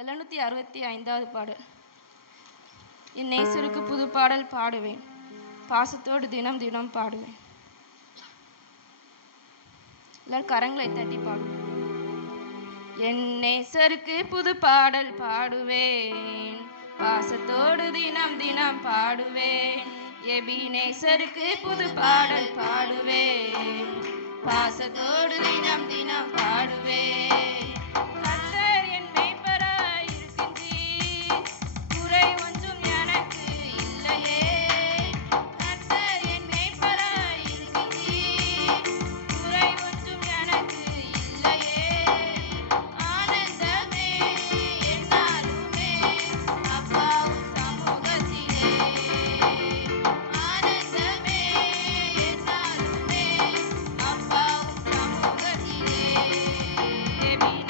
765வது பாடல். என் நேசருக்கு புது பாடல் பாடுவேன், பாசத்தோடு தினம் தினம் பாடுவேன். எல்லாரும் கரங்களை தட்டி பாடுவேன். என் நேசருக்கு புது பாடல் பாடுவேன், பாசத்தோடு தினம் தினம் பாடுவேன். எபினேசருக்கு புது பாடல் பாடுவேன், பாசத்தோடு தினம் தினம் பாடுவேன். Baby.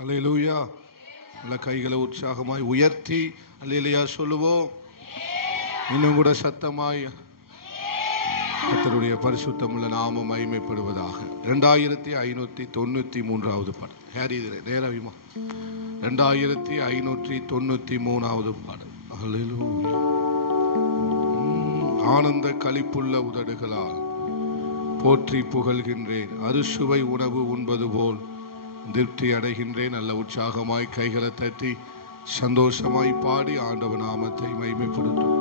அல்லேலூயா. நல்ல கைகளை உற்சாகமாய் உயர்த்தி அல்லேலூயா சொல்லுவோம். இன்னும் கூட சத்தமாய் கர்த்தருடைய பரிசுத்தமுள்ள நாமம் மகிமைப்படுவதாக. 2593வது பாடல். நேரவிமா 2593வது பாடல். அல்லேலூயா. ஆனந்த களிப்புள்ள உதடுகளால் போற்றி புகழ்கின்றேன், அறுசுவை உணவு உண்பது போல் திருப்தி அடைகின்றேன். நல்ல உற்சாகமாய் கைகளை தட்டி சந்தோஷமாய் பாடி ஆண்டவர் நாமத்தை மகிமைப்படுத்தும்.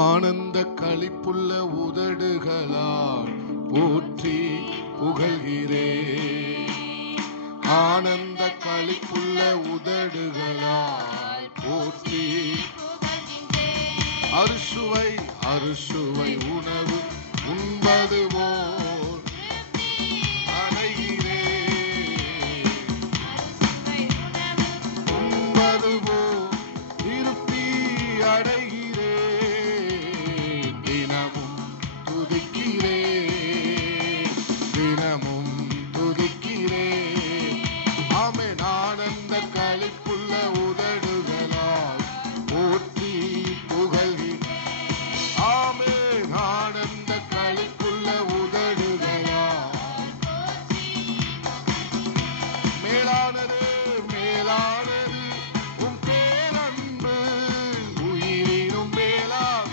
ஆனந்த களிப்புள்ள உதடுகளால் போற்றி புகழ்கிறேன், ஆனந்த களிப்புள்ள உதடுகளால் போற்றி அறுசுவை அறுசுவை உணவு உண்பது போல் அடைகிறேன், உண்பது போல் திருப்தி அடைகிறேன். தினமும் துதிக்கிறேன், தினமும் துதிக்கிறேன். ஆமென். ஆனந்த களிப்புள்ள உதடுகளால் போற்றி புகழ்கிறேன். ஆமென். ஆனந்த களிப்புள்ள உதடுகளால் மேலானது மேலானது உம் பேரன்பு, உயிரினும் மேலான்.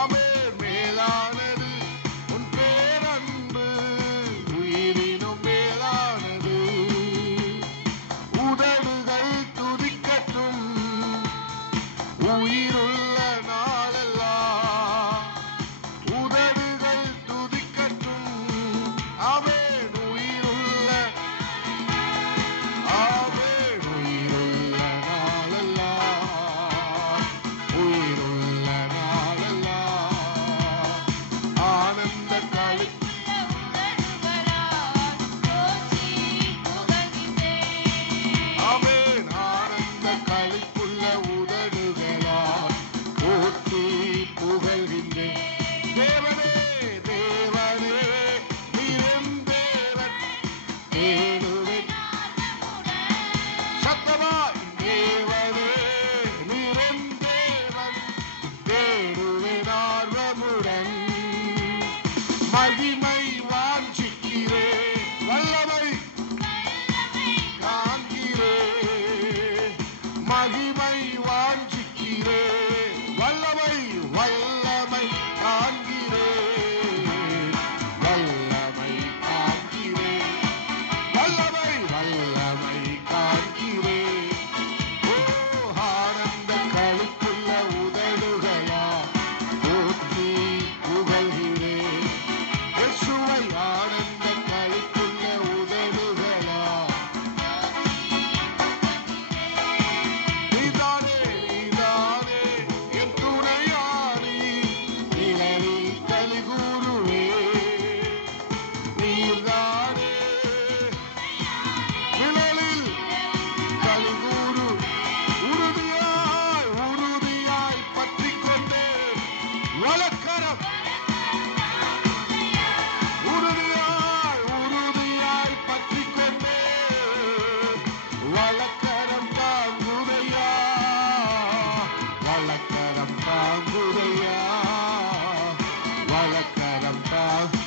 ஆமென். மேலானது உன் பேரன்பு, உயிரினும் மேலானது. உதடுகள் துதிக்கட்டும் உயிருள்ள நாளெல்லாம், உதடுகள் துதிக்கட்டும். ஆமென். உயிருள்ள ஆமென். உயிருள்ள நாளெல்லாம், உயிருள்ள நாளெல்லாம். ஆனந்த களிப்புள்ள உதடுகளால் போற்றி புகழ்கின்றேன். ஆமென். ஆனந்த களிப்புள்ள உதடுகளால் போற்றி புகழ்கின்றேன். தேவனே தேவனே நீரும் தேவன், தேடுவேன் சத்தமாய். தேவனே நீரும் தேவன், தேடுவேன் ஆர்வமுடன். மகிமை வாஞ்சிக்கிறேன், வல்லமை காண்கிறேன். மகிமை வாஞ்சிக்கிறேன், வல்லமை வல்லமை காண்கிறேன், வல்லமை காண்கிறேன், வல்லமை வல்லமை காண்கிறேன். ஓ ஆனந்த களிப்புள்ள உதடுகளால் போற்றி புகழ்கிறேன். இயேசுவை ஆனந்த களிப்புள்ள உதடுகளால் நீதானே நீதானே என் துணையாரி, நிழலில் கலிகூருவே. நீதானே நிழலில் கலிகூரு. உறுதியாய் உறுதியாய் பற்றிக்கொண்டே வலக்கரம், உறுதியாய் உறுதியாய் பற்றிக்கொண்டே வலக்கரம் தாங்குதையா, வலக்கரம் தாங்குதையா, வலக்கரம் தாங்கு.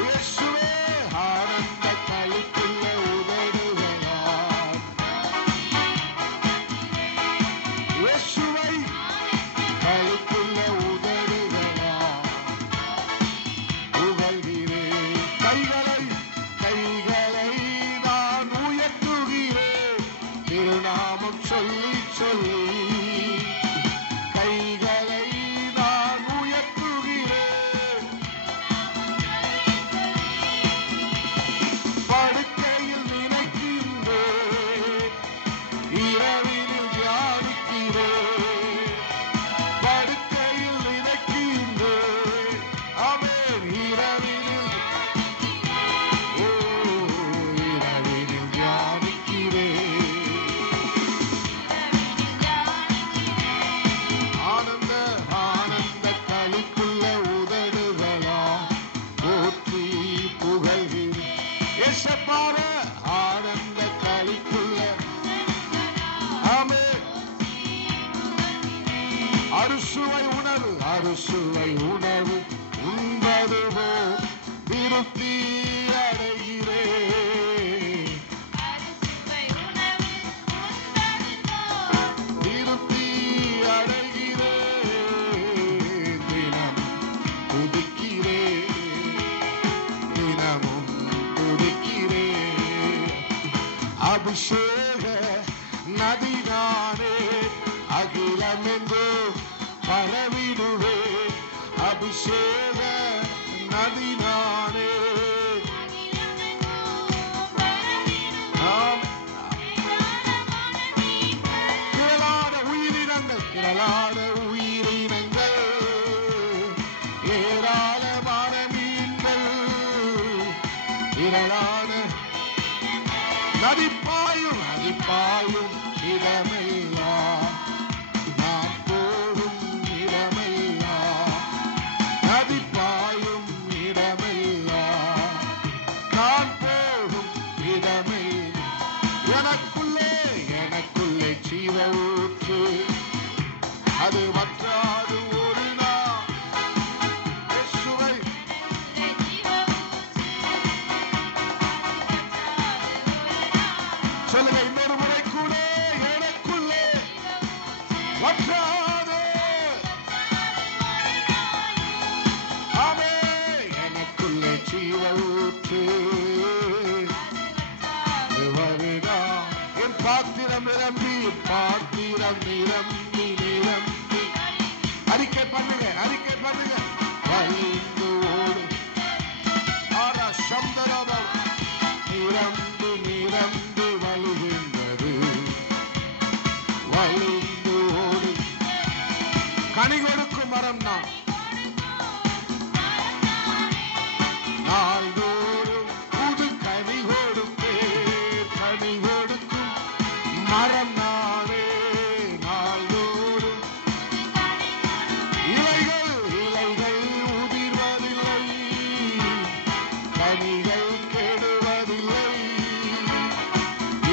இயேசுவே ஆனந்த களிப்புள்ள உதடுகளால், இயேசுவை களிப்புள்ள உதடுகளால் புகழ்கிறேன். கைகளை நான் உயர்த்துகிறேன், திருநாமம் சொல்லி சொல்லி. கைகளை அறுசுவை உணவு உண்பது போல் திருப்தி அடைகிறேன். திருப்தி அடைகிறேன். தினமும் துதிக்கிறேன். அபிஷேக நதிதானே அகிலமெங்கும் பரவிடுவேன். அபிஷேக நதிதானே திரளான உயிரினங்கள் ஏராளமான மீன்கள் திரளான நதிப்பாயும் இடமெல்லாம் நான் போகும் இடமெல்லாம் நதிப்பாயும் இடமெல்லாம் நான் போகும் இடமெல்லாம் எனக்குள்ளே ஜீவ ஊற்று அது வற்றாது ஒரு நாள். இயேசுவை சொல்லுங்க இன்னொரு முறை கூட. எனக்குள்ளே வற்றாது ஆமே எனக்குள்ளே ஜீவ ஊற்று வருதான். என் பாத்திரம் நிரம்பி அறிக்கை பண்ணுங்க வலிந்து ஓடு ஆரா சந்தரபம் நிரம்பி வலிகின்றது. வலிந்து ஓடு கனி கொடுக்கும் மரம் நான் நாள்தோறும் புது கனி கொடுப்பேன். கனி கொடுக்கும் மரம் நானே. நாள்தோறும் இலைகள் உதிர்வதில்லை. கனிகள் கெடுவதில்லை.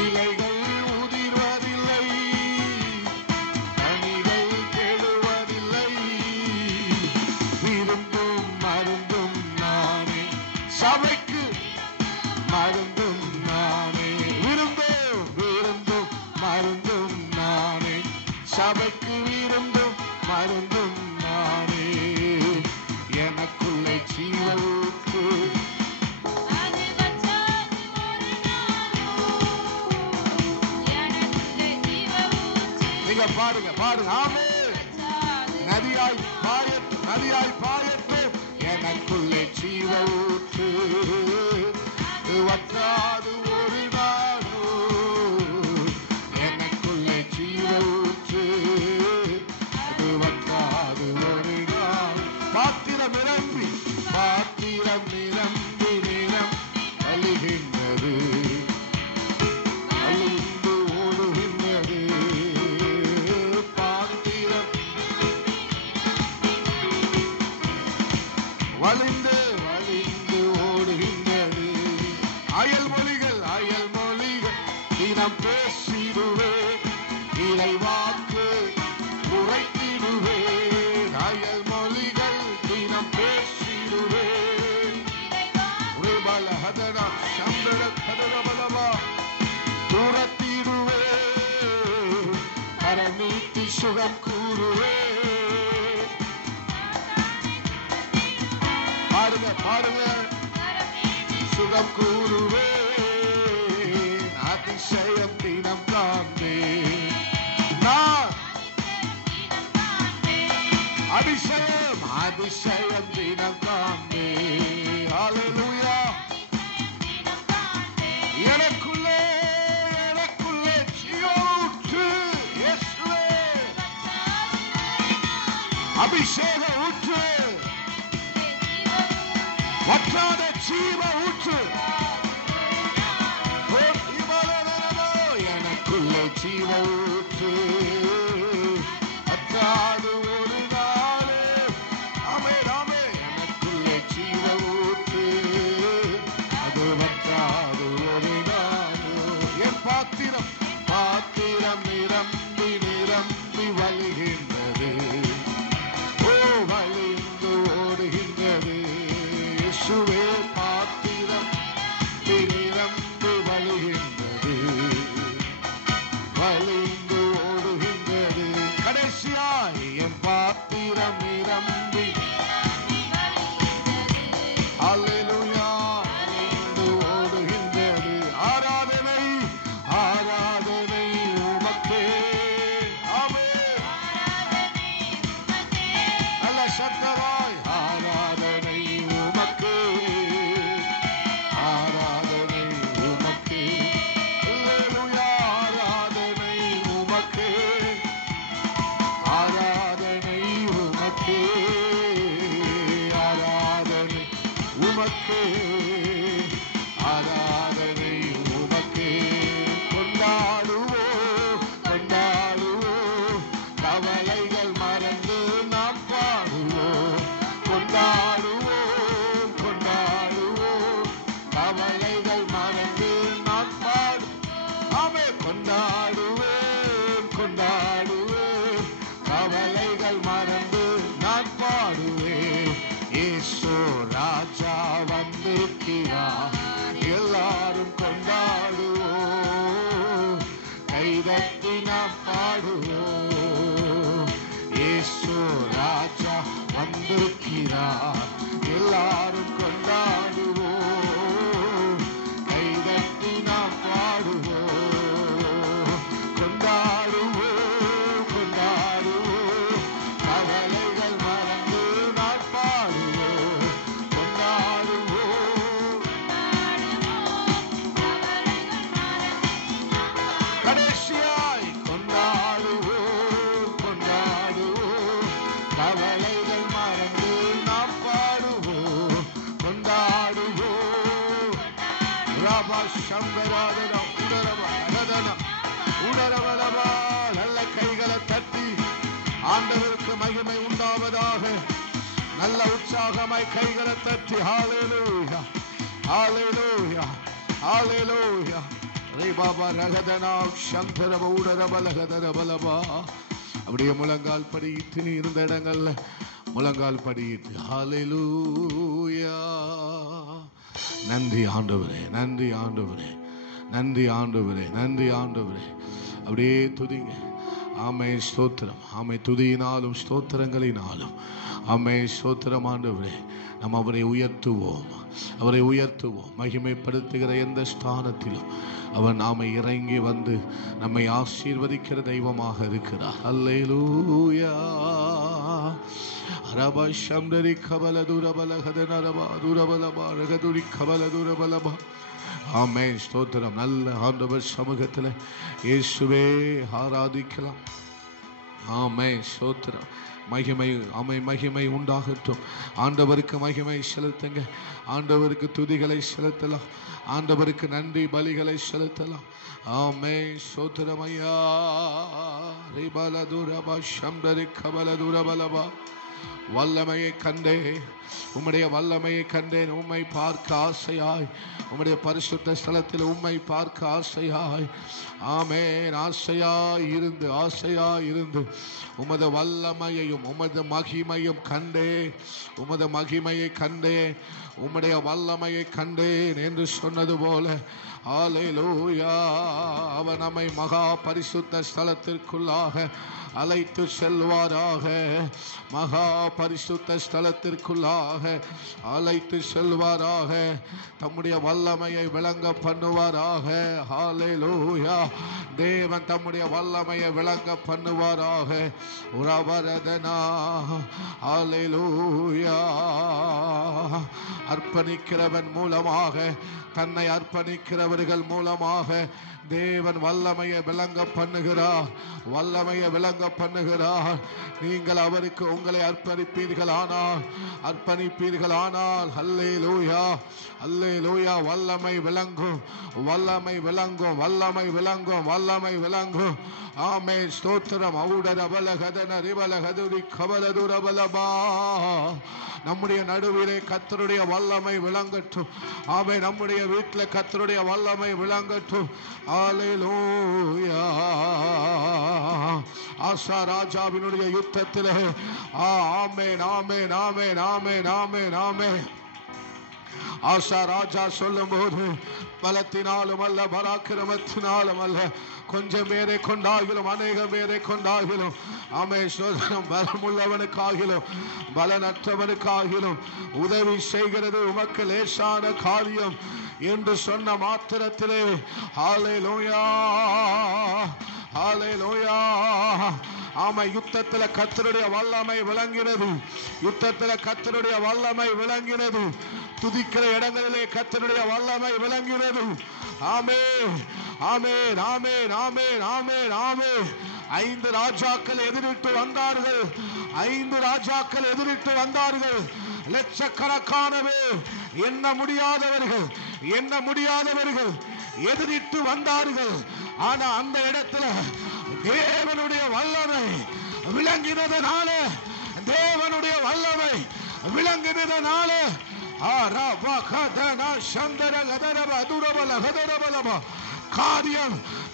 இலைகள் உதிர்வதில்லை. கனிகள் கெடுவதில்லை. விரும்பும் மருந்தும் நானே. சபைக்கு மருந்தும் நானே. விரும்பும் மருந்தும் நானே. சபைக்கு விரும்பும் மருந்தும் நானே. எனக்குள்ளே ஜீவ ஊற்று நீங்க பாடுங்க ஆமே. நதியாய் பாயட்டு எனக்குள்ளே ஜீவ ஊற்று வற்றாது ஒரு நாளோ. எனக்குள்ளே ஜீவ ஊற்று வற்றாது ஒரு நாள். பாத்திரம் நிரம்பி அழுகின்றது. அழுந்து ஓடுகின்றது. பாத்திரம் வலிந்து ஓடுகின்றது. அயல்மொழிகள் தினம் பேசிடுவேன். இறைவாக்கு உரைத்திடுவேன். அயல்மொழிகள் தினம் பேசிடுவேன். துரத்திடுவேன். கரநீட்டி சுகம் கூறுவேன். பாடுங்க சுகம் கூறுவேன். அதிசயம் தினம் காண்பேன். நான் அதிசயம் தினம் காண்பேன். ஹல்லேலூயா. எனக்குள்ளே ஜீவ ஊற்று இயேசுவே. அபிஷேக ஊற்று வற்றாத ஜீவ ஊற்று. எனக்குள்ளே ஜீவ ஊற்று வற்றாது ஒரு நாளே. ஆமே எனக்குள்ளே ஜீவ ஊற்று அது வற்றாது ஒரு நாளோ. என் பாத்திரம் நிரம்பி வழிகின்றது. என் பாத்திரம் நிரம்பி அல்லேலூயா ஓடுகின்றது. ஆராதனை ஆராதனை உமக்கே. ஆமென். நல்ல சத்தமாய் ஆராதனை உமக்கே, ஆராதனை உமக்கே. அல்லேலூயா ஆராதனை உமக்கே, ஆராதனை உமக்கே, ஆராதனை உமக்கே, ஆராதனை உமக்கே. கொண்டாடுவோம் கொண்டாடுவோம் கவலைகள் மறந்து நாம் பாடுவோம். கொண்டாடுவோம் கொண்டாடுவோம் கவலைகள் மறந்து நாம் பாடுவோம். ஆமே கொண்டாடுவேன் கொண்டாடுவேன் கவலைகள் மறந்து நான் பாடுவேன். இயேசு ராஜா வந்திருக்கிறார், எல்லாரும் கொண்டாடுவோம், கைதட்டி நாம் பாடுவோம். இயேசு ராஜா வந்திருக்கிறார், எல்லாரும் கொண்டாடுவோம், கைதட்டி நாம் பாடுவோம். கொண்டாடுவோம் கொண்டாடுவோம் கவலைகள் மறந்து நாம் பாடுவோம். கொண்டாடுவோம் கடைசியாய் கொண்டாடுவோம் கொண்டாடுவோம் கவலைகள் மறந்து நாம் பாடுவோம். கொண்டாடுவோம் ரபா சம்பராதனா உடரபா ரதனா உடரபலபா. நல்ல கைகளை தட்டி ஆண்டவருக்கு மகிமை உண்டாவதாக. நல்ல உற்சாகமாய் கைகளை தட்டி ஹalleluya ஹalleluya ஹalleluya. ரே பாபா ரகதனா சந்தரப உடரபலகதரபலபா. அப்படியே முழங்கால் படியிட்டு நீ இருந்த இடங்கள்ல முழங்கால் படியிட்டு ஹalleluya. நன்றி ஆண்டவரே, நன்றி ஆண்டவரே, நன்றி ஆண்டவரே, நன்றி ஆண்டவரே. அப்படியே துதிங்க. ஆமே ஸ்தோத்திரம், ஆமே துதியினாலும் ஸ்தோத்திரங்களினாலும் ஆமே ஸ்தோத்திரம். ஆண்டவரே நாம் அவரை உயர்த்துவோம், அவரை உயர்த்துவோம். மகிமைப்படுத்துகிற எந்த ஸ்தானத்திலும் அவர் நாம இறங்கி வந்து நம்மை ஆசீர்வதிக்கிற தெய்வமாக இருக்கிறார். அல்லேலூயா. ரபா சம்தரி கபல துரபல கதனரபா துரபலபா ரகதுரி கபல துரபலபா. ஆமென் ஸ்தோத்திரம். நல்ல ஆண்டவர் சமூகத்தில் இயேசுவே ஆராதிக்கலாம். ஆமென் ஸ்தோத்திரம். மகிமை மகிமை உண்டாகட்டும். ஆண்டவருக்கு மகிமை செலுத்துங்க. ஆண்டவருக்கு துதிகளை செலுத்தலாம். ஆண்டவருக்கு நன்றி பலிகளை செலுத்தலாம். ஆமென் ஸ்தோத்திரம் ஐயா. ரிபல துரபா சம்தரி கபல துரபலபா. வல்லமையை கண்டேன், உம்முடைய வல்லமையை கண்டேன். உம்மை பார்க்க ஆசையாய், உம்முடைய பரிசுத்த ஸ்தலத்தில் உம்மை பார்க்க ஆசையாய். ஆமென். ஆசையாய் இருந்து உமது வல்லமையையும் உமது மகிமையும் கண்டேன். உமது மகிமையை கண்டேன், உம்முடைய வல்லமையை கண்டேன் என்று சொன்னது போல ஹalleluya. அவர் நம்மை மகா பரிசுத்த ஸ்தலத்திற்குள்ளாக அழைத்து செல்வாராக. மகா பரிசுத்த ஸ்தலத்திற்குள்ளாக அழைத்து செல்வாராக. தம்முடைய வல்லமையை விளங்க பண்ணுவாராக. ஹalleluya. தேவன் தம்முடைய வல்லமையை விளங்க பண்ணுவாராக. உரவரதனா ஹalleluya. அர்ப்பணிக்கிறவன் மூலமாக, தன்னை அர்ப்பணிக்கிறவர்கள் மூலமாக தேவன் வல்லமையை விளங்க பண்ணுகிறார், வல்லமையை விளங்க பண்ணுகிறார். நீங்கள் அவருக்கு உங்களை அர்ப்பணிப்பீர்களானால் அல்லேலூயா அல்லேலூயா. வல்லமை விளங்கும், வல்லமை விளங்கும், வல்லமை விளங்கும், வல்லமை விளங்கும். ஆமே ஸ்தோத்திரம். ஔடரபலகதன ரிபலகதுரி கபலதுரபலபா. நம்முடைய நடுவிலே கர்த்தருடைய வல்லமை விளங்கட்டும். ஆமே நம்முடைய வீட்டில் கர்த்தருடைய வல்லமை விளங்கட்டும். ஹalleluya. ஆசா ராஜாவினுடைய யுத்தத்திலே ஆமென் ஆமென் ஆமென் ஆமென் ஆமென் ஆமென். ஆசா ராஜா சொல்லும் போது பலத்தினாலும் அல்ல பராக்கிரமத்தினாலும் அல்ல, கொஞ்சம் பேரை கொண்டாகிலும் அநேகம் பேரை கொண்டாகிலும் ஆமே சோதனம் பலமுள்ளவனுக்காகிலும் பலனற்றவனுக்காகிலும் உதவி செய்கிறது உமக்கு லேசான காரியம் என்று சொன்ன மாத்திரத்திலே ஹல்லேலூயா ஹல்லேலூயா. ஆமா, யுத்தத்துல கர்த்தருடைய வல்லமை விளங்கினது, யுத்தத்துல கர்த்தருடைய வல்லமை விளங்கினது, துதிக்கிற இடங்களிலே கர்த்தருடைய வல்லமை விளங்கினது. ஆமென் ஆமென் ஆமென் ஆமென் ஆமென் ஆமென். 5 ராஜாக்கள் எதிரிட்டு வந்தார்கள், 5 ராஜாக்கள் எதிரிட்டு வந்தார்கள். லட்சக்கணக்கானவே எண்ண முடியாதவர்கள் எதிரிட்டு வந்தார்கள். ஆனா அந்த இடத்துல தேவனுடைய வல்லமை விளங்கினதனால, தேவனுடைய வல்லமை விளங்கினதனால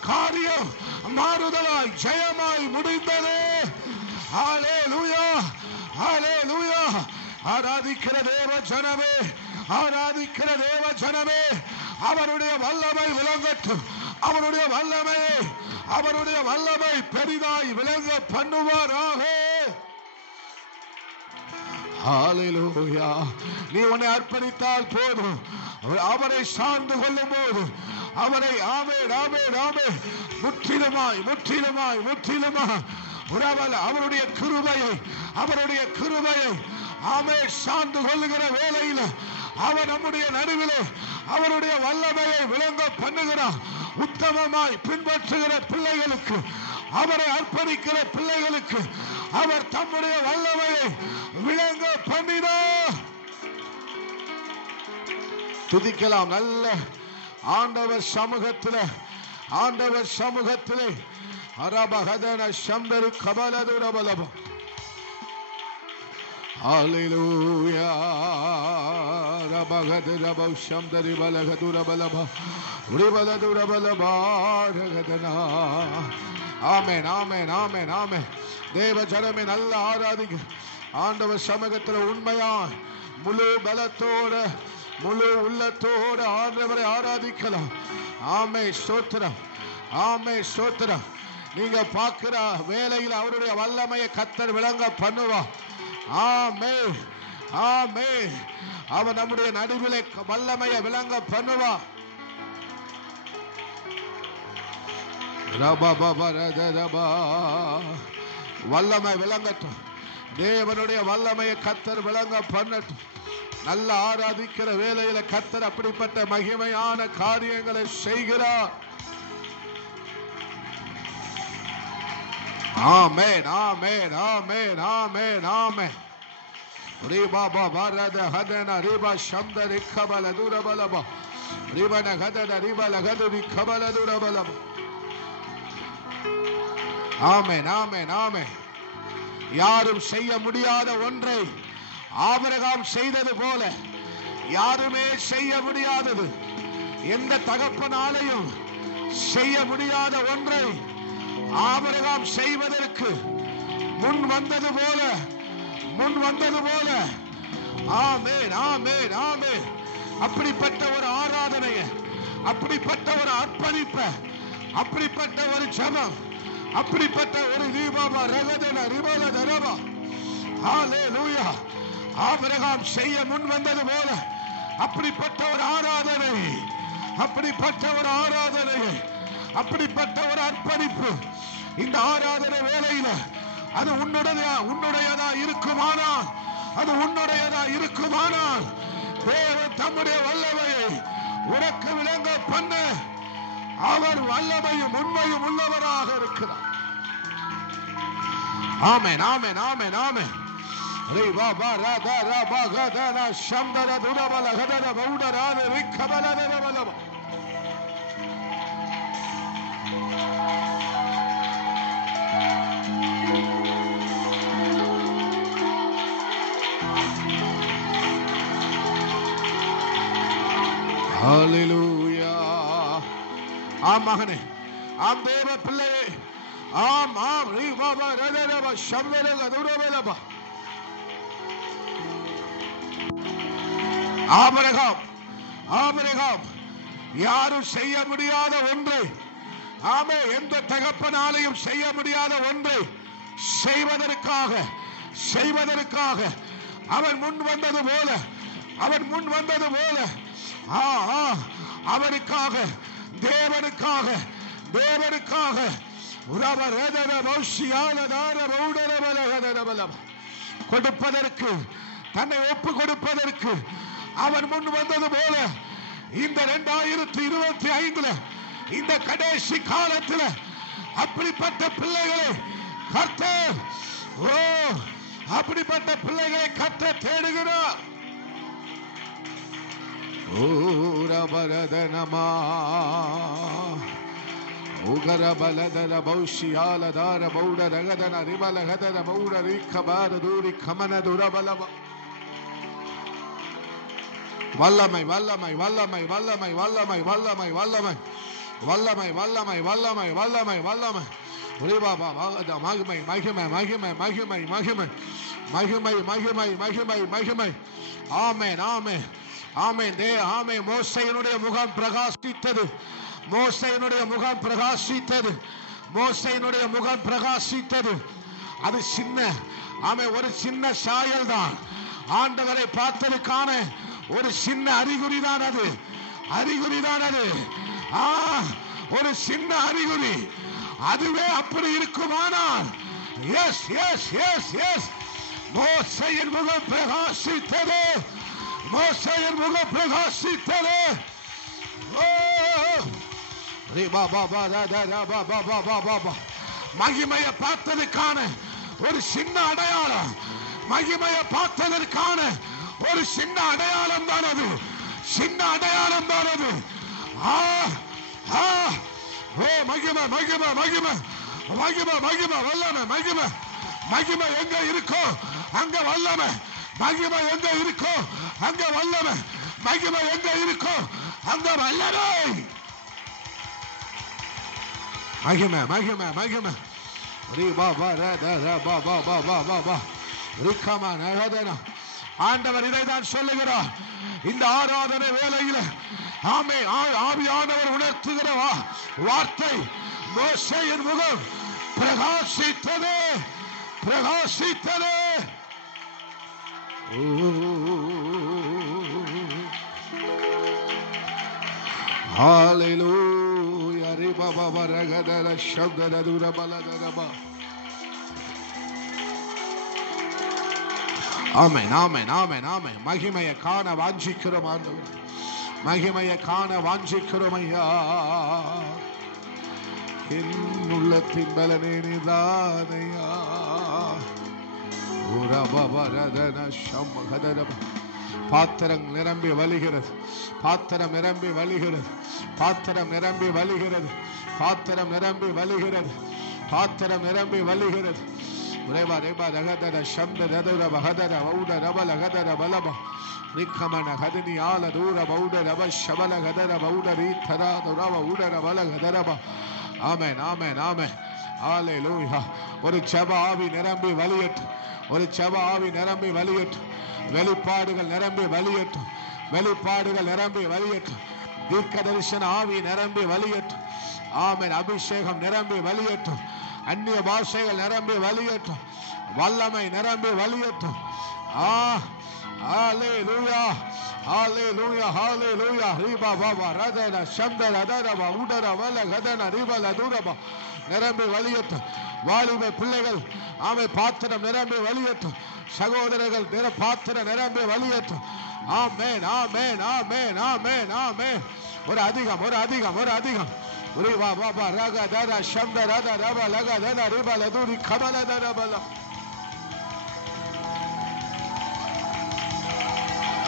காரியம் மாறுதலாய் ஜெயமாய் முடிந்தது. ஹல்லேலூயா ஹல்லேலூயா. ஆராதிக்கிற தேவ ஜனமே, ஆராதிக்கிற தேவ ஜனமே, அவருடைய வல்லமை விளங்கட்டும், அவருடைய வல்லமை பெரிதாய் விளங்க பண்ணுவாராக. ஹல்லேலூயா. நீ உன்னை அர்ப்பணித்தால் போதும், அவரை சார்ந்து கொள்ளும் போது அவரை ஆமென் ஆமென் ஆமென் முற்றிலுமாய் அவருடைய கிருபையை ஆமென் சார்ந்து கொள்ளுகிற வேளையில் அவர் நம்முடைய நடுவிலே அவருடைய வல்லமையை விளங்க பண்ணுகிறார். உத்தமமாய் பின்பற்றுகிற பிள்ளைகளுக்கு, அவரை அர்ப்பணிக்கிற பிள்ளைகளுக்கு அவர் தம்முடைய வல்லமையை விளங்க பண்ணினார். துதிக்கலாம். நல்ல ஆண்டவர் சமூகத்திலே அரபஹதன சம்பரு கபலதுரபலப. ஹல்லேலூயா. ரபஹதரப சம்பரி பலகதுரபலப உரிபலதுரபலப ரகதனா. ஆமென் ஆமென் ஆமென் ஆமென். தேவ ஜனமே நல்ல ஆராதிக்க ஆண்டவர் சமூகத்தில் உண்மையா முழு பலத்தோட முழு உள்ளத்தோட ஆண்டவரை ஆராதிக்கலாம். ஆமே ஸ்தோத்திரம், ஆமே ஸ்தோத்திரம். நீங்க பார்க்கிற வேலையில் அவருடைய வல்லமையை கர்த்தர் விளங்க பண்ணுவா. ஆமே ஆமே. அவர் நம்முடைய நடுவிலே வல்லமையை விளங்க பண்ணுவா. வல்லமை விளங்கட்டும், தேவனுடைய வல்லமையை கர்த்தர் விளங்க பண்ணட்டும். நல்ல ஆராதிக்கிற வேளையில கர்த்தர் அப்படிப்பட்ட மகிமையான காரியங்களை செய்கிறார். ஆமென் ஆமென் ஆமென் ஆமென் ஆமென். ரிபா பரத ஹதன ரிபா ஷம்த ரிக்கபல துரபலப ரிபன ஹதன ரிபல ஹதுரி கபல துரபலப. ஆமென் ஆமென் ஆமென். யாரும் செய்ய முடியாத ஒன்றை ஆபிரகாம் செய்தது போல, யாருமே செய்ய முடியாதது, எந்த தகப்பனாலையும் செய்ய முடியாத ஒன்றை ஆபிரகாம் செய்வதற்கு முன் வந்தது போல ஆமென் ஆமென் ஆமென். அப்படிப்பட்ட ஒரு ஆராதனையை, அப்படிப்பட்ட ஒரு அர்ப்பணிப்பை, அப்படிப்பட்ட ஒரு ஜெபம், அப்படிப்பட்ட ஒரு தீபமா ரகதன ரிபல தரபா. ஹல்லேலூயா. ஆபிரகாம் செய்ய முன் வந்தது போல அப்படிப்பட்ட ஒரு ஆராதனை, அப்படிப்பட்ட ஒரு ஆராதனை, அப்படிப்பட்ட ஒரு அர்ப்பணிப்பு இந்த ஆராதனை வேளையில அது உன்னுடையதா இருக்குமானால், அது உன்னுடையதா இருக்குமானால் தேவன் தம்முடைய வல்லமையை உனக்கு விளங்க பண்ண அவர் வல்லமையும் உண்மையும் உள்ளவராக இருக்கிறார். ஆமென் ஆமென் ஆமென் ஆமென். ரிபா பரத ரபா கதன சம்தர துரபல ஹதர பௌடரான ரிக்கபல நரபலப. ஹல்லேலூயா. ஆம் மகனே, ஆம் தேவ பிள்ளையே, ஆம் ஆம். ரிபா பரத ரபா சம்தர துரபலப. ஆபிரகாம் ஆபிரகாம் யாரும் செய்ய முடியாத ஒன்றை, ஆமே, எந்த தகப்பனாலையும் செய்ய முடியாத ஒன்றை செய்வதற்காக அவன் முன் வந்தது போல அவனுக்காக தேவனுக்காக கொடுப்பதற்கு, தன்னை ஒப்பு கொடுப்பதற்கு அவன் முன் வந்தது போல இந்த 2025 இந்த கடைசி காலத்தில் அப்படிப்பட்ட பிள்ளைகளை கர்த்தர் தேடுகிறார். ஓரபரதனமா உகரபலதர பௌஷியாலதார பௌடரகதன ரிபலகதர பௌடரிக்கபார தூரி கமன துரபலவ. வல்லமை வல்லமை வல்லமை வல்லமை வல்லமை வல்லமை வல்லமை வல்லமை வல்லமை வல்லமை வல்லமை வல்லமை மகிமை மகிமை மகிமை மகிமை மகிமை மகிமை மகிமை மகிமை மகிமை. ஆமென் ஆமென் ஆமென் ஆமென். மோசேயினுடைய முகம் பிரகாசித்தது, மோசேயினுடைய முகம் பிரகாசித்தது, மோசேயினுடைய முகம் பிரகாசித்தது. அது சின்ன, ஆமென், ஒரு சின்ன சாயல் தான். ஆண்டவரை பார்த்ததுக்கான ஒரு சின்ன அறிகுறிதான் அது, அறிகுறிதான் அது. ஒரு சின்ன அறிகுறி. அதுவே அப்படி இருக்குமானால், எஸ் எஸ் எஸ் எஸ், மோசேயின் முகம் பிரகாசித்தது, மோசேயின் முகம் பிரகாசித்தது. மகிமையை பார்த்ததுக்கான ஒரு சின்ன அடையாளம், மகிமையை பார்த்ததற்கான ஒரு சின்ன அடையாளம் தான் அது, சின்ன அடையாளம் தான் அது. மகிமை மகிமை மகிமை மகிமை மகிமை வல்லமை. மகிமை மகிமை எங்க இருக்கோ அங்க வல்லமை, மகிமை எங்க இருக்கோ அங்க வல்லமை, மகிமை எங்க இருக்கோ அங்க வல்லமை. மகிமை மகிமை மகிமை. ஆண்டவர் இதைதான் சொல்லுகிறார் இந்த ஆராதனை வேளையில். ஆமே, ஆவியானவர் உணர்த்துகிற வார்த்தை, மோசேயின் முகம் பிரகாசித்தது, பிரகாசித்தது. ஹalleluya ரிபப வரகதர சப்தர துரபலதரபா. ஆமென் ஆமென் ஆமென் ஆமென். மகிமையை காண வாஞ்சிக்கிறோம் ஆண்டவர், மகிமையை காண வாஞ்சிக்கிறோம் ஐயா. என் உள்ளத்தின் பலனே நீதானையா. பாத்திரம் நிரம்பி வழிகிறது, பாத்திரம் நிரம்பி வழிகிறது, பாத்திரம் நிரம்பி வழிகிறது, பாத்திரம் நிரம்பி வழிகிறது, பாத்திரம் நிரம்பி வழிகிறது. ரேபா ரேபா ரகதர சம்த ரதர பஹதர வௌட ரபல கதர பலப நிக்கமன கதனி ஆல தூர பௌட ரப ஷபல கதர பௌட ரீதரா துரவ உடர பல கதரப. ஆமென் ஆமென் ஆமென். ஹalleluya. ஒரு ஜெப ஆவி நிரம்பி வழியட்டும், ஒரு ஜெப ஆவி நிரம்பி வழியட்டும், வெளிப்பாடுகள் நிரம்பி வழியட்டும், வெளிப்பாடுகள் நிரம்பி வழியட்டும், தீர்க்க தரிசன ஆவி நிரம்பி வழியட்டும். ஆமென். அபிஷேகம் நிரம்பி வழியட்டும், அந்நிய பாஷைகள் நிரம்பி வழியட்டும், வல்லமை நிரம்பி வழியட்டும். ஹalleluya ஹalleluya ஹalleluya. ரிபா பாபா ரதன சந்தர ரதரபா உடர வல கதன ரிபல துரபா நிரம்பி வழியட்டும். வாலிப பிள்ளைகள் ஆமே பாத்திரம் நிரம்பி வழியட்டும், சகோதரர்கள் பாத்திரம் நிரம்பி வழியட்டும். ஆமென் ஆமென் ஆமென் ஆமென் ஆமென். ஒரு அதிகம் ஒரு அதிகம் ஒரு அதிகம். ரிபா பாபா ரக தர சந்த ரத ரப லக தன ரிபல துரி கமல தரபல.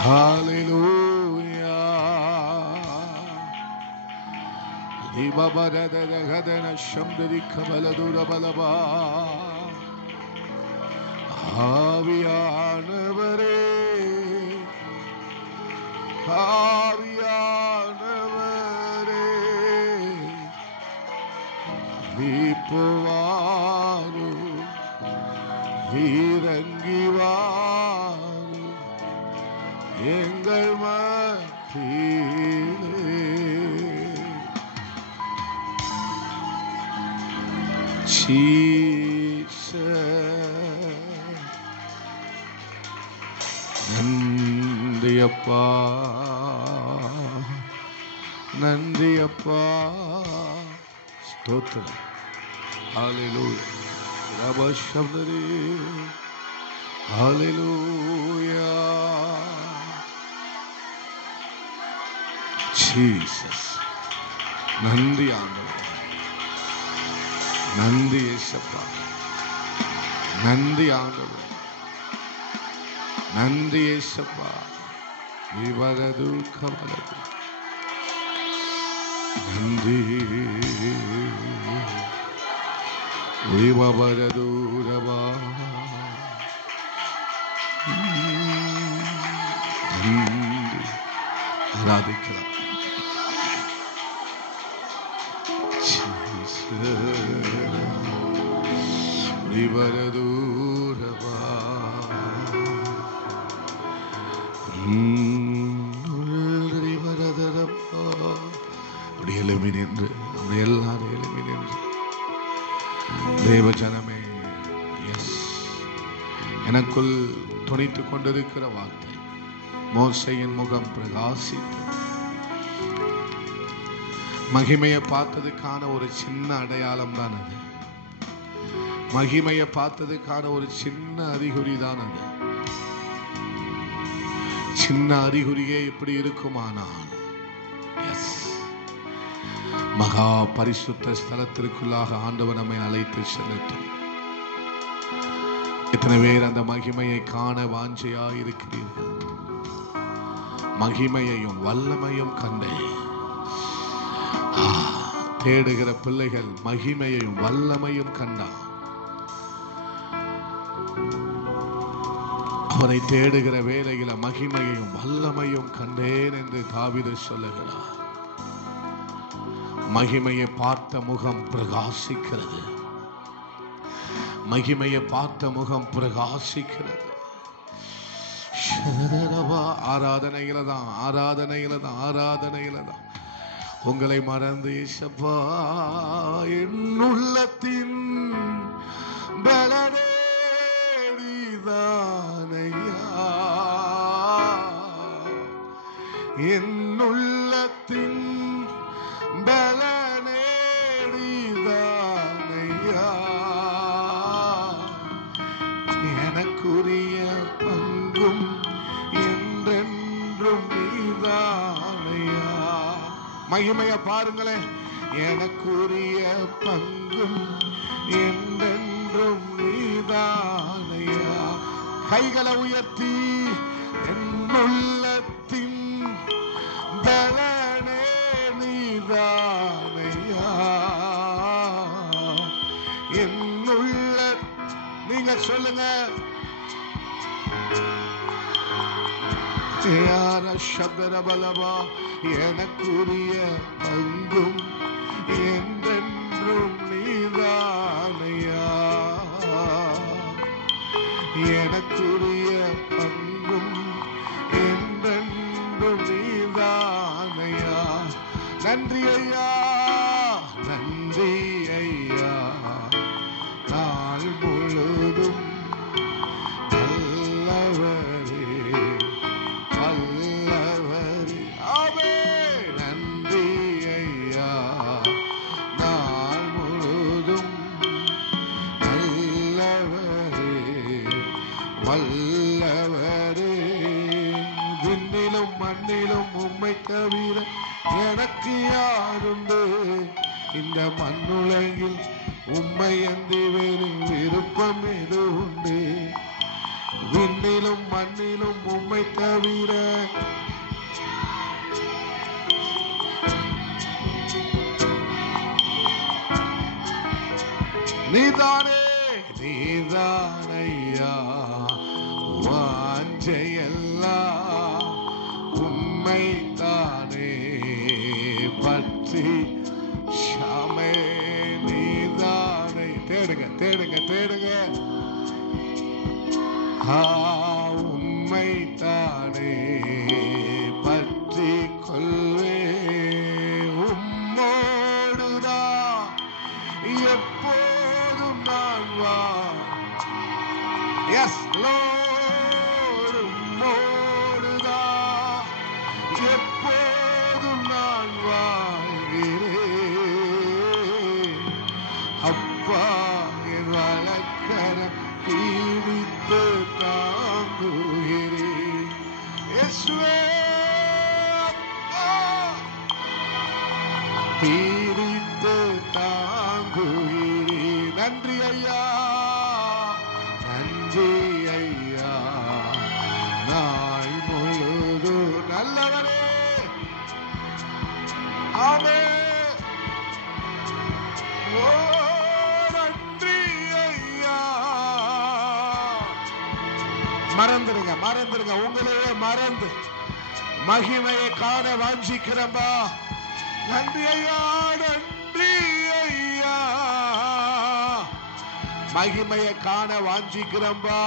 ஹalleluya. ரிபா பரத ரகதன சம்தரி கமல துரபலபா. ஆவியானவரே ஆவியானவரே இப்போவாரு இறங்கி வாரு எங்கள் நன்றி அப்பா, நன்றி அப்பா, ஸ்தோத்திரம். ஹல்லேலூயா. ரப சப்தரே. ஹல்லேலூயா. ஜீசஸ். நன்றி ஆண்டவரே, நன்றி இயேசுப்பா, நன்றி ஆண்டவரே, நன்றி இயேசுப்பா. விவரது கவலது நன்றி விவரது ரவா நன்றி. ஆராதிக்கலாம். விவரது ரவா எழுமி நின்று எல்லாரும் எழுமி நின்று தேவ ஜனமே, எஸ், எனக்குள் துணித்துக் கொண்டிருக்கிற வார்த்தை, மோசேயின் முகம் பிரகாசித்து மகிமையை பார்த்ததுக்கான ஒரு சின்ன அடையாளம் தான் அது. மகிமையை பார்த்ததுக்கான ஒரு சின்ன அறிகுறி தான் அது. சின்ன அறிகுறியே இப்படி இருக்குமானால், எஸ், மகா பரிசுத்த ஸ்தலத்திற்குள்ளாக ஆண்டவர் நம்மை அழைத்து செலுத்தும். எத்தனை பேர் அந்த மகிமையை காண வாஞ்சையா இருக்கிறீர்கள்? மகிமையையும் வல்லமையும் கண்டே தேடுகிற பிள்ளைகள் மகிமையையும் வல்லமையும் கண்டார். அவரை தேடுகிற வேளையில மகிமையையும் வல்லமையும் கண்டேன் என்று தாவீது சொல்லுகிறார். மகிமையை பார்த்த முகம் பிரகாசிக்கிறது. மகிமையை பார்த்த முகம் பிரகாசிக்கிறது. ஆராதனையில தான், ஆராதனையில தான், ஆராதனையில தான் உங்களை மறந்து இயேசுப்பா என் உள்ளத்தின் பலனே நீதானையா, என் உள்ளத்தின் பலனே நீதானையா, எனக்குரிய பங்கும் என்றென்றும் நீதானையா. மகிமையை பாருங்களேன். எனக்குரிய பங்கும் என்றென்றும் நீதானையா. கைகளை உயர்த்தி என் உள்ளத்தின் பலனே நீதானையா, என் உள்ள, நீங்க சொல்லுங்க. யார சப்தர பலவா, எனக்குரிய பங்கும் என்றென்றும் நீதானையா, எனக்குரிய பங்கும் என்றென்றும் நீதானையா. நன்றி ஐயா, நன்றி ஐயா, நாள் முழுதும் நல்லவரே, நல்லவரே. ஆமே. நன்றி ஐயா, நாள் முழுதும் நல்லவரே, வல்லவரே. விண்ணிலும் மண்ணிலும் உம்மை தவிர எனக்கு யாருண்டு? இந்த மண்ணுலகில் உம்மை அன்றி வேறு விருப்பம் எது உண்டு? விண்ணிலும் மண்ணிலும் உம்மை தவிர நீதானே, நீதானையா, வாஞ்சையெல்லாம் உம்மை தானே பற்றி ஷாமே நீதானே. தேடுங்க தேடுங்க தேடுங்க. உம்மை தானே பற்றி எஸ் லோர்ட் உம்மோடுதான் எப்போதும் நான் வாழ்கிறேன். அப்பா என் வழக்கரம் பீடித்து தாங்குகிறேன். இயேசுவே அப்பா பீடித்து தாங்குகிறேன். நன்றி ஐயா, நன்றி ஐயா, நாள் முழுது நல்லவரே. ஆமென். ஓ நன்றி ஐயா. மறந்துடுங்க மறந்துடுங்க, உங்களையே மறந்து மகிமையை காண வாஞ்சிக்கிறம்பா. நன்றி ஐயா, நன்றி ஐயா, மகிமையை காண வாஞ்சிக்கிறம்பா.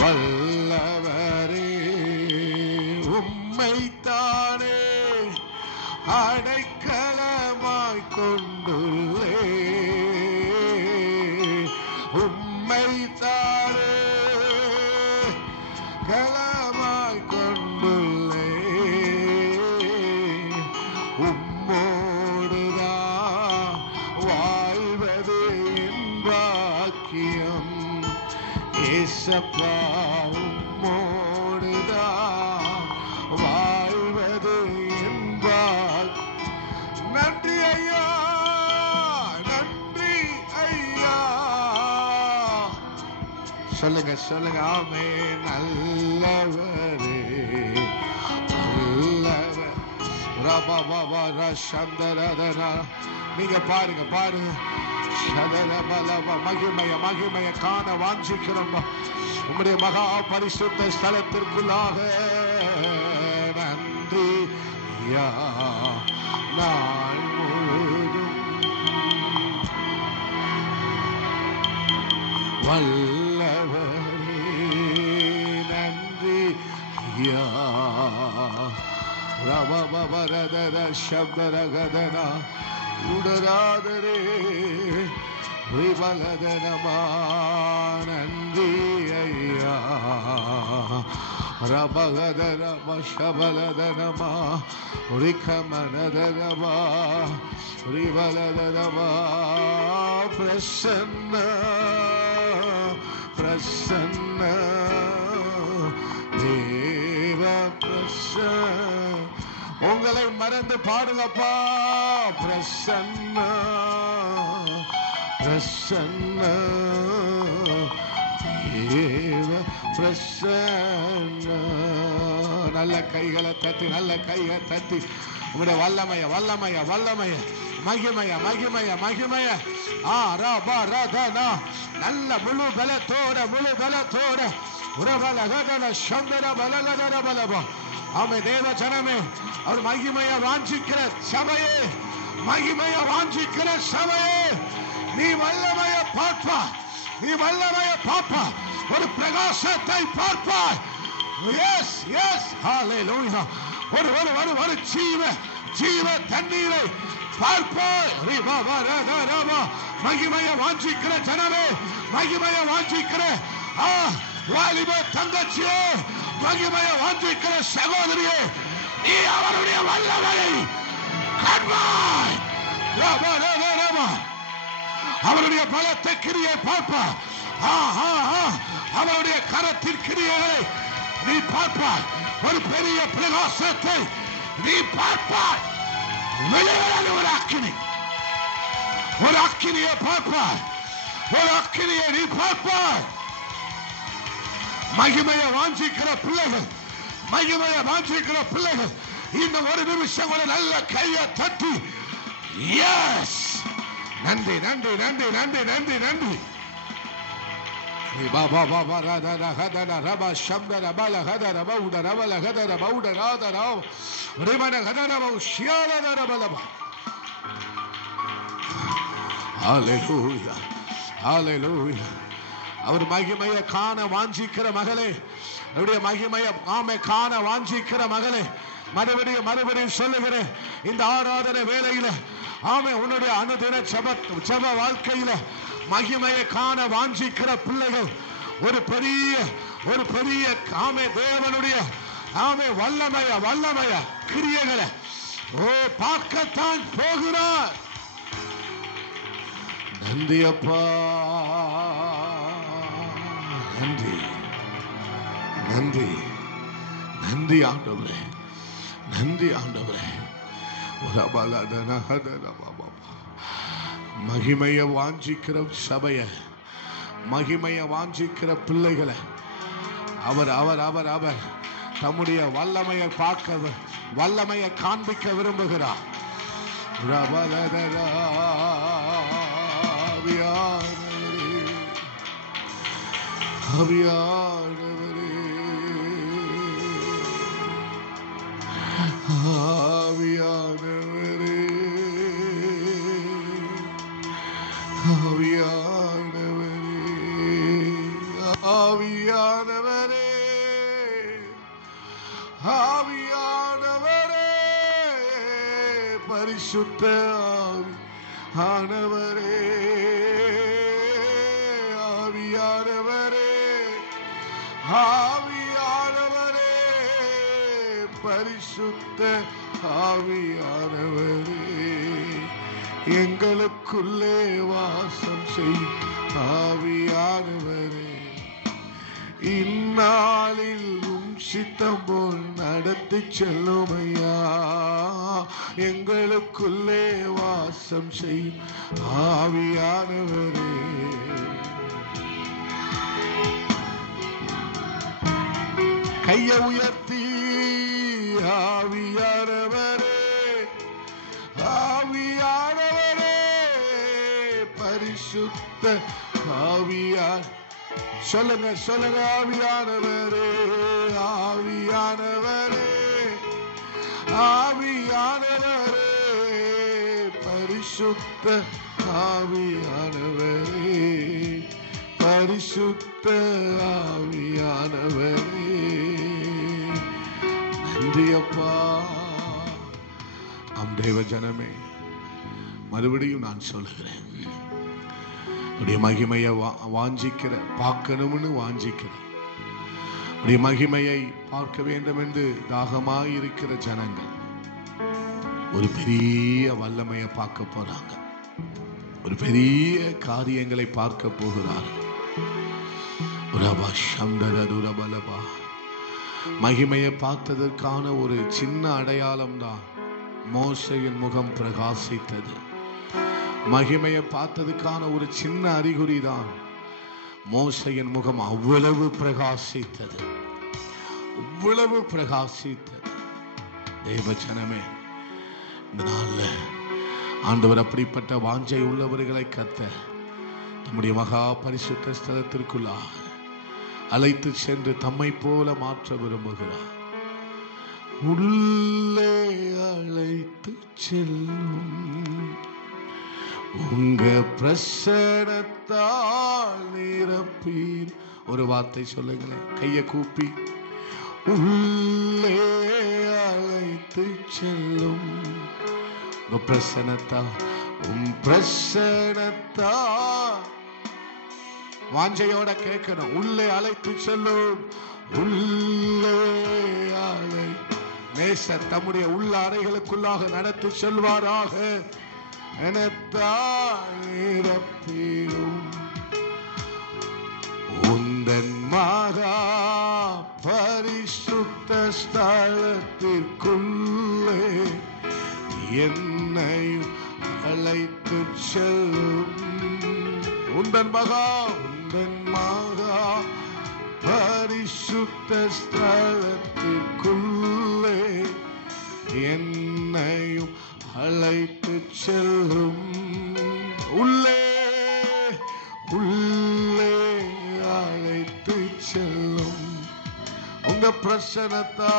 வல்லவரே உம்மைத்தானே அடைக்கலமாய் கொண்டுள்ளே, உம்மைத்தானே கலமாய் கொண்டுள்ளே, உம்மோடுதான் வாழ்வது என்பாக்கியம். ஏசப்பா உம்மோடுதான் வாழ்வது என்பாக். நன்றி ஐயா, நன்றி ஐயா. சொல்லுங்க சொல்லுங்க. ஆமே. நல்லவரே நல்லவர். நீங்க பாருங்க பாருங்க. மகிமைய மகிமைய காண வாஞ்சிக்கிறோம் உம்முடைய மகா பரிசுத்த ஸ்தலத்திற்குள்ளாக. நன்றி யா நாள் முழுதும் வல்லவரே. நன்றி யா ரவபரதர சப்தரகதனா உடராதரே விபலதனமா. நன்றி ஐயா. ரபகதரம சபலதனமா ரிகமனதனமா ரிபலதனமா. பிரசன்ன பிரசன்ன தேவ பிரசன்ன. உங்களை மறந்து பாடுங்கப்பா. பிரசன்ன பிரசன்ன தேவ பிரசன்ன. நல்ல கைகளை தட்டி நல்ல கையை தட்டி உங்களுடைய வல்லமைய வல்லமைய வல்லமைய மகிமைய மகிமைய மகிமைய நல்ல முழு பலத்தோட முழு பலத்தோட உறவலகதன சந்தர பலகதன பலபம். ஆமே தேவ ஜனமே, அவர் மகிமைய வாஞ்சிக்கிற சபையே, மகிமைய வாஞ்சிக்கிற சபையே, நீ வல்லமைய பார்ப்பாய், நீ வல்லமைய பார்ப்பாய், ஒரு பிரகாசத்தை பார்ப்பாய். எஸ் எஸ் ஹalleluya. ஒரு ஒரு ஒரு ஒரு ஜீவ தண்ணீரை பார்ப்பாய். மகிமைய வாஞ்சிக்கிற ஜனமே, மகிமைய வாஞ்சிக்கிற வாலிப தங்கச்சியே, மகிமைய வாஞ்சிக்கிற சகோதரியே, நீ அவருடைய வல்லமையை காண்பாய். அவருடைய பலத்தை கிரியை பார்ப்பாய். அவருடைய கரத்தின் கிரியைகளை நீ பார்ப்பாய். ஒரு பெரிய பிரகாசத்தை நீ பார்ப்பாய். வெளிவராத ஒரு அக்கினி, ஒரு அக்கினியை பார்ப்பாய், ஒரு அக்கினியை நீ பார்ப்பாய். மகிமையை வாஞ்சிக்கிற பிள்ளைகள், மகிமையை வாஞ்சிக்கிற பிள்ளைகள் இன்னும் ஒரு நிமிஷம் கூட நல்ல கையை தட்டி எஸ் நன்றி நன்றி நன்றி நன்றி நன்றி நன்றி. பாபா பாபா ராதா ரஹதன ரபா சம்தன பல ஹதன பௌட ரபல ஹதன பௌட ராதன ரிமன ஹதன பௌ ஷியாலன ரபலபா. ஹalleluya ஹalleluya. அவர் மகிமையை காண வாஞ்சிக்கிற மகளே, அவருடைய மகிமையை ஆமை காண வாஞ்சிக்கிற மகளே, மறுபடியும் மறுபடியும் சொல்லுகிறேன், இந்த ஆராதனை வேளையில ஆமை உன்னுடைய அனுதின ஜெப வாழ்க்கையில மகிமையை காண வாஞ்சிக்கிற பிள்ளைகள் ஒரு பெரிய ஆமே தேவனுடைய ஆமே வல்லமைய கிரியைகளை பார்க்கத்தான் போகிறார். நன்றி அப்பா, நன்றி நன்றி நன்றி ஆண்டவரே, நன்றி ஆண்டவரே. மகிமையை வாஞ்சிக்கிற சபைய, மகிமையை வாஞ்சிக்கிற பிள்ளைகளை அவர் அவர் அவர் அவர் தம்முடைய வல்லமையை பார்க்க, வல்லமையை காண்பிக்க விரும்புகிறார். பரிசுத்த ஆவியானவரே, ஆவியானவரே, ஆவியானவரே, பரிசுத்த ஆவியானவரே, எங்களுக்குள்ளே வாசம் செய் ஆவியானவரே, இந்நாளில் சித்தம் போல் நடத்தி செல்லுமையா, எங்களுக்குள்ளே வாசம் செய்யும் ஆவியானவரே. கையை உயர்த்தி ஆவியானவரே, ஆவியானவரே, பரிசுத்த ஆவியார் சொல்லுங்க சொல்லுங்க ஆவியானவரே, ஆவியானவரே, ஆவியானவரே, பரிசுத்த ஆவியானவரே, பரிசுத்த ஆவியானவரே. நன்றி அப்பா. நம் தேவ ஜனமே, மறுபடியும் நான் சொல்லுகிறேன், மகிமையை வாஞ்சிக்கிற, பார்க்கணும்னு வாஞ்சிக்கிற, மகிமையை பார்க்க வேண்டும் என்று தாகமாயிருக்கிற ஜனங்கள் ஒரு பெரிய வல்லமையை பார்க்க போறாங்க, ஒரு பெரிய காரியங்களை பார்க்க போகிறார்கள். மகிமையை பார்த்ததற்கான ஒரு சின்ன அடையாளம் தான் மோசேயின் முகம் பிரகாசித்தது. மகிமையை பார்த்ததுக்கான ஒரு சின்ன அறிகுறி தான் மோசேயின் முகம் அவ்வளவு பிரகாசித்தது, அவ்வளவு பிரகாசித்தது. தேவஜனமே, இந்த நாள்ல ஆண்டவர் அப்படிப்பட்ட வாஞ்சை உள்ளவர்களை கத்த நம்முடைய மகா பரிசுத்த ஸ்தலத்திற்குள்ளாக அழைத்து சென்று தம்மை போல மாற்ற விரும்புகிறார். உள்ளே அழைத்து செல்லும் உங்க பிரசனத்தால் நிரப்பீர். ஒரு வார்த்தை சொல்லுங்களேன், கையை கூப்பி. உள்ளே அழைத்து செல்லும் உங்க பிரசனத்தால், உம் பிரசனத்தால். வாஞ்சையோட கேட்கணும், உள்ளே அழைத்து செல்லும், உள்ளே அழை. நேசர் தம்முடைய உள்ள அறைகளுக்குள்ளாக நடத்தி செல்வாராக. உந்தன் மகா பரிசுத்த ஸ்தலத்திற்குள்ளே என்னையும் அழைத்து செல்லும். உந்தன் மகா பரிசுத்த ஸ்தலத்திற்குள்ளே என்னையும் அழைத்து செல்லும். உள்ளே உள்ளே அழைத்து செல்லும் உங்க பிரசனத்தா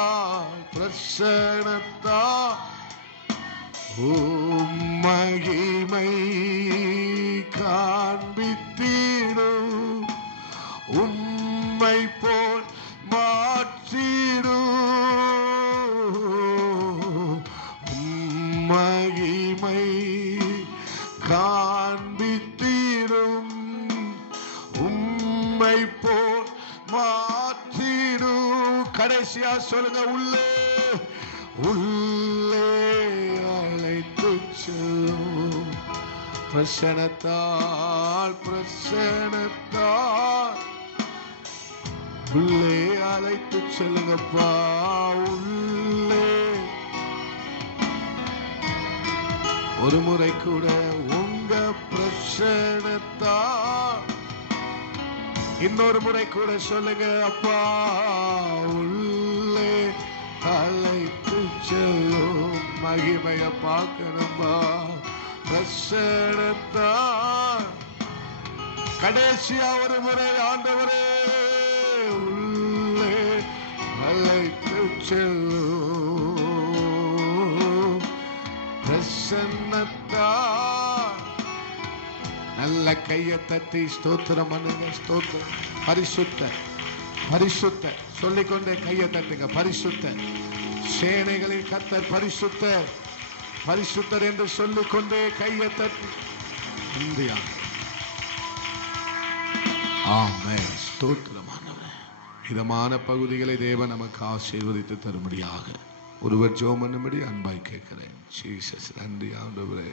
மகிமை காண்பித்திடும், உம்மை போல் மாற்றிடும். மகிமை காண்பித்திடும், உம்மை போல் மாற்றிடு. கடைசியா சொல்லுங்க, உள்ளே உள்ளே அழைத்து செல்லும். பிரசனத்தால் பிரசனத்தால் உள்ளே அழைத்து செல்லுங்கப்பா. உள்ளே ஒரு முறை கூட உங்க பிரசனத்தால், இன்னொரு முறை கூட சொல்லுங்க அப்பா. உள்ளே அழைத்து செல்லும். மகிமைய பார்க்கணும்பா பிரசனத்தால். கடைசியா ஒரு முறை ஆண்டவரே உள்ளே அழைத்து செல்லும். பிரசன்னத்தால். நல்ல கையை தட்டி ஸ்தோத்திரம் பண்ணுங்க. ஸ்தோத்திரம். பரிசுத்த பரிசுத்த சொல்லிக்கொண்டே கையை தட்டுங்க. பரிசுத்த சேனைகளின் கர்த்தர் பரிசுத்தர் பரிசுத்தர் என்று சொல்லிக்கொண்டே கையை தட்டி இந்தியா. ஆமென். ஸ்தோத்திரமானவரே. இதமான பகுதிகளை தேவன் நமக்கு ஆசீர்வதித்து தரும்படியாக ஒருவர் ஜெபம் பண்ணும்படி அன்பாய் கேட்கிறேன். ஜீசஸ். நன்றி ஆண்டவரே.